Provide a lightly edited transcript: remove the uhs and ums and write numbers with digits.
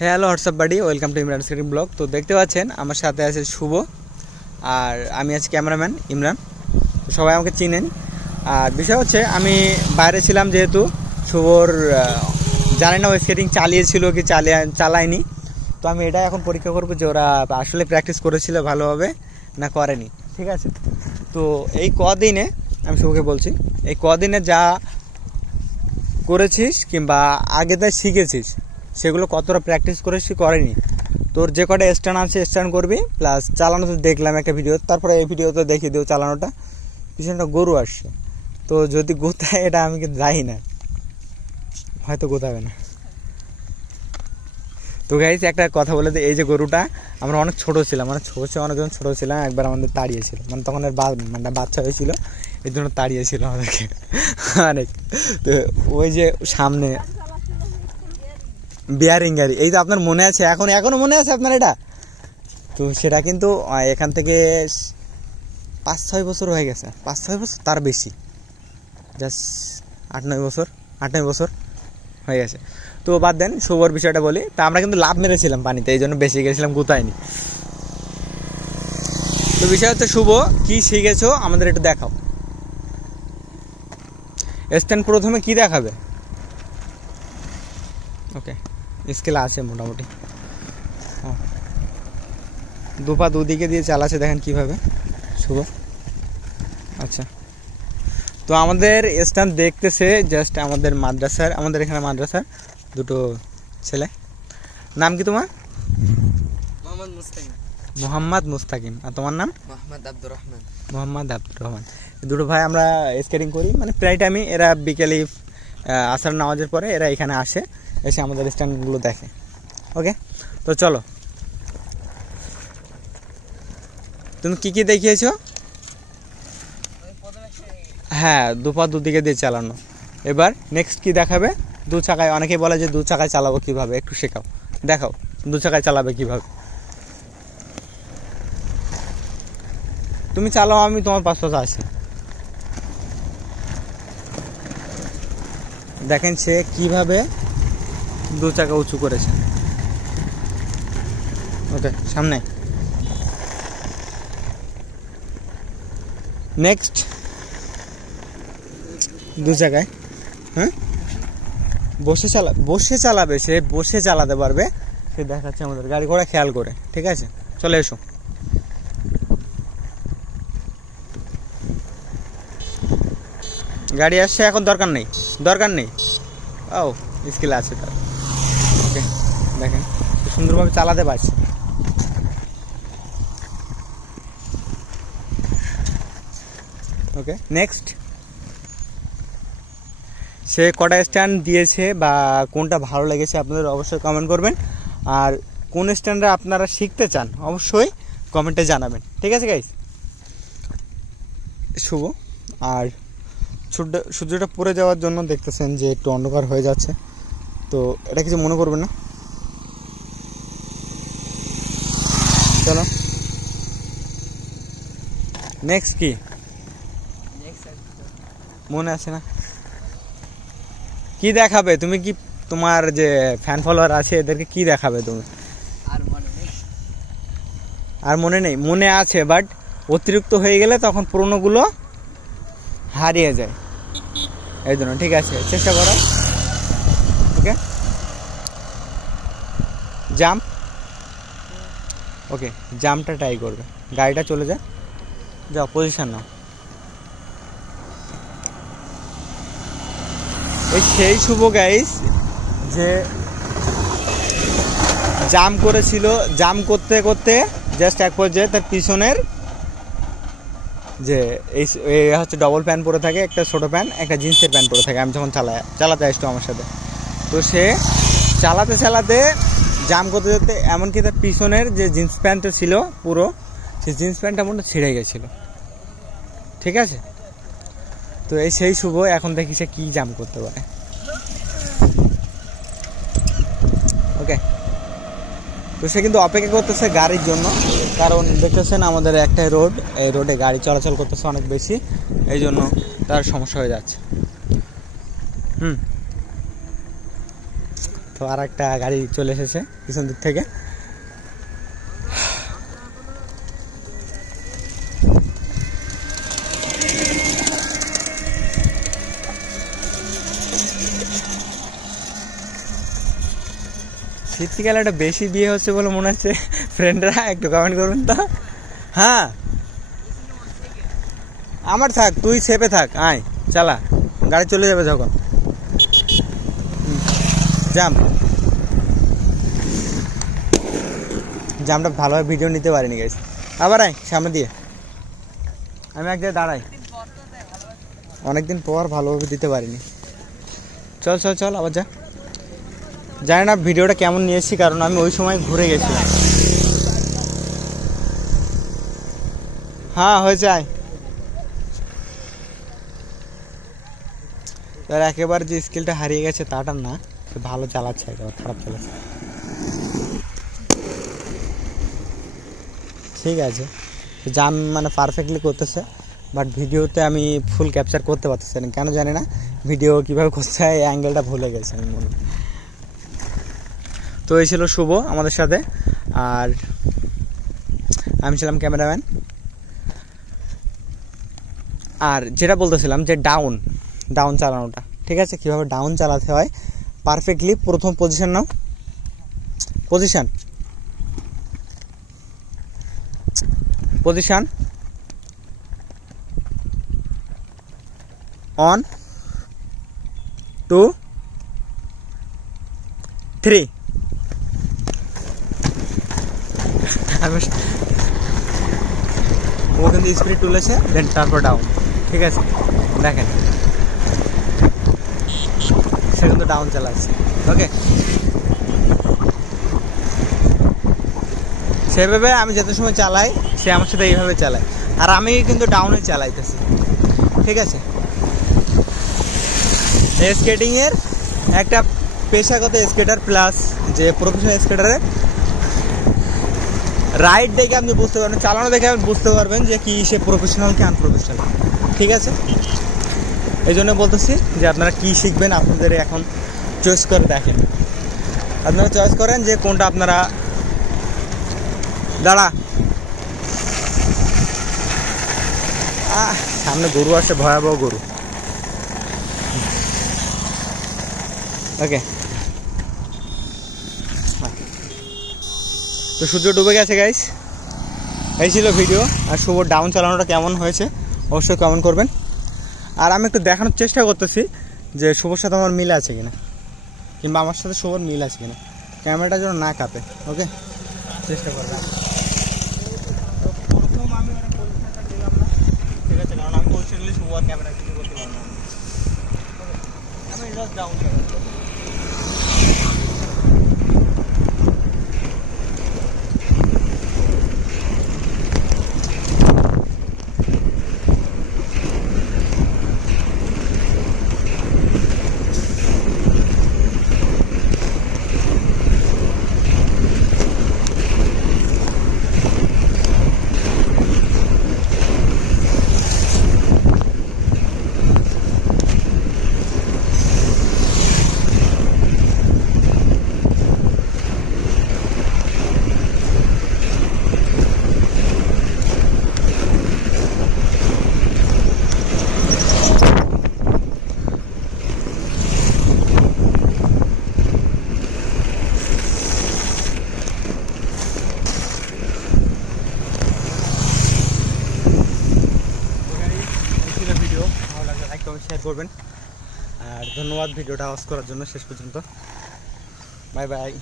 Hello WhatsApp buddy, welcome to Imran screen blog. তো দেখতে পাচ্ছেন আমার সাথে আছে শুভ, আর আমি আছি ক্যামেরাম্যান ইমরান। তো সবাই আমাকে চিনেন। আর বিষয় হচ্ছে আমি বাইরে ছিলাম, যেহেতু শুভর জানি না ও স্কেটিং চালিয়েছিল কি চালায়নি। তো আমি এটা এখন পরীক্ষা করবো যে ওরা আসলে প্র্যাকটিস করেছিল ভালোভাবে না করেনি। ঠিক আছে, তো এই কদিনে আমি শুভকে বলছি, এই কদিনে যা করেছিস কিংবা আগে তাই শিখেছিস সেগুলো কতটা প্র্যাকটিস করেছি করেনি, তোর যে কটা স্ট্যান্ড আছে স্ট্যান্ড করবি, প্লাস চালানো তো দেখলাম একটা ভিডিও, তারপরে এই ভিডিওতে দেখিয়ে দিও চালানোটা। পিছনটা গরু আসছে, তো যদি গোতায় এটা আমি কিন্তু যাই না, হয়তো গোতাবে না। তো গাইস একটা কথা বলে দিই, এই যে গরুটা আমরা অনেক ছোট ছিলাম, অনেকজন ছোট ছিলাম, একবার আমাদের তাড়িয়েছিল, মানে তখন মানে বাচ্চা হয়েছিল, এই জন্য তাড়িয়েছিল আমাদেরকে অনেক। তো ওই যে সামনে বিয়ারিং গাড়ি, এই তো আপনার মনে আছে, এখনো মনে আছে আপনার এটা? তো সেটা কিন্তু এখান থেকে 5-6 বছর হয়ে গেছে, 5-6 বছর তার বেশি, জাস্ট 8-9 বছর হয়ে গেছে। তো বাদ দেন, শুভর বিষয়টা বলি। তা আমরা কিন্তু লাভ মেরেছিলাম পানিতে, এই জন্য বেশি গেছিলাম, গুতায়নি। তো বিষয় হচ্ছে শুভ কি শিখেছো আমাদের একটু দেখাও। স্ট্যান্ড প্রথমে কি দেখাবে? ওকে, স্কেল আছে মোটামুটি। দুপা দুদিকে দিয়ে চালাচ্ছে, দেখেন কিভাবে শুভ। আচ্ছা, তো আমাদের স্ট্যান্ড দেখতেছে জাস্ট আমাদের এখানে মাদ্রাসার দুটো ছেলে। নাম কি তোমার? মোহাম্মদ মুস্তাকিম। আর তোমার নাম? মোহাম্মদ আব্দুর রহমান। দুটো ভাই আমরা স্কেটিং করি, মানে প্রায় টাইমই এরা বিকেলে আসার নামাজের পরে এরা এখানে এসে আমাদের স্ট্যান্ডগুলো দেখে। ওকে, তো চলো, তুমি কি দেখিয়েছো? হ্যাঁ, দুপা দুদিকে দিয়ে চালানো। এবার নেক্সট কি দেখাবে? দু চাকায়, অনেকেই বলে যে দু চাকায় চালাবো কিভাবে, একটু শেখাও, দেখাও দু চাকায় চালাবে কিভাবে। তুমি চালাও, আমি তোমার পাশে আছি। দেখেন সে কিভাবে দু চাকা উঁচু করেছে। ওকে, সামনে নেক্সট দু জায়গায়, হ্যাঁ বসে চালাবে, সে বসে চালাতে পারবে, সে দেখাচ্ছে আমাদের গাড়ি ঘোড়া খেয়াল করে। ঠিক আছে, চলে এসো। গাড়ি আসছে, এখন দরকার নেই। ও স্কিল আছে তার। ওকে, দেখেন সুন্দরভাবে চালাতে পারছে। ওকে, নেক্সট সে কটা স্ট্যান্ড দিয়েছে বা কোনটা ভালো লেগেছে আপনাদের অবশ্যই কমেন্ট করবেন। আর কোন স্ট্যান্ডে আপনারা শিখতে চান অবশ্যই কমেন্টে জানাবেন। ঠিক আছে গাইস, শুভ। আর সূর্যটা পড়ে যাওয়ার জন্য দেখতেছেন যে একটু অন্ধকার হয়ে যাচ্ছে, তো এটা কিছু মনে করবেন না। চলো নেক্সট কি মনে আছে না? কি দেখাবে তুমি? কি তোমার যে ফ্যান ফলোয়ার আছে এদেরকে কি দেখাবে তুমি? আর মনে নেই? মনে আছে, বাট অতিরিক্ত হয়ে গেলে তখন পুরোনোগুলো হারিয়ে যায়, এই জন্য। ঠিক আছে, চেষ্টা করো। ওকে, জাম্প। ওকে, জাম্পটা ট্রাই করবে, গাড়িটা চলে যাও পজিশন নাও। এই সেই শুভ গাইস যে জাম্প করেছিল, জাম্প করতে করতে জাস্ট এক পর্যায়ে তার পিছনের যে এই হচ্ছে ডবল প্যান্ট পরে থাকে, একটা ছোটো প্যান্ট, একটা জিন্সের প্যান্ট পরে থাকে। আমি যখন চালাতে আসতো আমার সাথে, তো সে চালাতে জাম্প করতে যেতে এমনকি তার পিছনের যে জিন্স প্যান্টটা ছিল পুরো, সেই জিন্স প্যান্টটা মনে ছিঁড়ে গেছিলো। ঠিক আছে, তো এই সেই শুভ, এখন দেখি সে কী জাম্প করতে পারে। ওকে, তো সে কিন্তু অপেক্ষা করতেছে গাড়ির জন্য, কারণ দেখতেছেন আমাদের একটাই রোড, এই রোডে গাড়ি চলাচল করতেছে অনেক বেশি, এই জন্য তার সমস্যা হয়ে যাচ্ছে। তো আর একটা গাড়ি চলে এসেছে পিছন দিক থেকে। শীতকালে একটা বেশি বিয়ে হচ্ছে বলে মনে হচ্ছে, ফ্রেন্ডরা একটু কমেন্ট করবেন তো। হ্যাঁ আমার থাক, তুই সেপে থাক, আয় চালা, গাড়ি চলে যাবে যখন। জামটা ভালোভাবে ভিডিও নিতে পারিনি গাইস। আবার আয় সামনে দিয়ে, আমি এক জায়গায় দাঁড়াই, অনেকদিন পর ভালোভাবে দিতে পারিনি। চল চল চল আবার যা। জানি না ভিডিওটা কেমন নিয়েছি, কারণ আমি ওই সময় ঘুরে গেছিলাম। হ্যাঁ হয়েছে, আয়। তার একেবারে যে স্কিলটা হারিয়ে গেছে তাটা না, ভালো চালাচ্ছে, একেবারে খারাপ চালাচ্ছে। ঠিক আছে, জাম মানে পারফেক্টলি করতেছে, বাট ভিডিওতে আমি ফুল ক্যাপচার করতে পারতেছি না, কেন জানি না। ভিডিও কীভাবে করতে হয় এই অ্যাঙ্গেলটা ভুলে গেছে আমি মনে। তো এই ছিল শুভ আমাদের সাথে, আর আমি ছিলাম ক্যামেরাম্যান। আর যেটা বলতেছিলাম যে ডাউন চালানোটা, ঠিক আছে, কীভাবে ডাউন চালাতে হয় পারফেক্টলি। প্রথম পজিশন নাও, পজিশন 1 2 3। ও কিন্তু স্পিড তুলেছে, দেন তারপর ডাউন, ঠিক আছে। দেখেন সে কিন্তু ডাউন চালাচ্ছে, ওকে। সেভাবে আমি যত সময় চালাই সে আমার সাথে এইভাবে চালায়, আর আমি কিন্তু ডাউনে চালাইতেছি, ঠিক আছে। স্কেটিংয়ের একটা পেশাগত স্কেটার প্লাস যে প্রফেশনাল স্কেটারের রাইড দেখে আপনি বুঝতে পারবেন, চালানো দেখে আপনি বুঝতে পারবেন যে কি সে প্রফেশনাল কি আনপ্রফেশনাল, ঠিক আছে। এই জন্য বলতেছি যে আপনারা কি শিখবেন আপনাদের এখন চয়েস করে দেখেন, আপনারা চয়েস করেন যে কোনটা আপনারা। দাঁড়া, সামনে গরু আসে, ভয়াবহ গরু, ওকে। তো সূর্য ডুবে গেছে গাইস, এই ছিল ভিডিও। আর শুভ ডাউন চালানোটা কেমন হয়েছে অবশ্যই কমেন্ট করবেন। আর আমি একটু দেখানোর চেষ্টা করতেছি যে শুভর সাথে আমার মিল আছে কিনা, কিংবা আমার সাথে শুভর মিল আছে কিনা, ক্যামেরাটা যেন না কাঁপে, ওকে, চেষ্টা করবেন। প্রথম আমি পজিশনটা নিলাম না, ঠিক আছে, কারণ আমি পজিশন নিলে শুভ আর ক্যামেরা কিছু করতে পারবো না, আমি জাস্ট ডাউন শেয়ার করবেন। আর ধন্যবাদ ভিডিওটা ওয়াচ করার জন্য শেষ পর্যন্ত। Bye bye.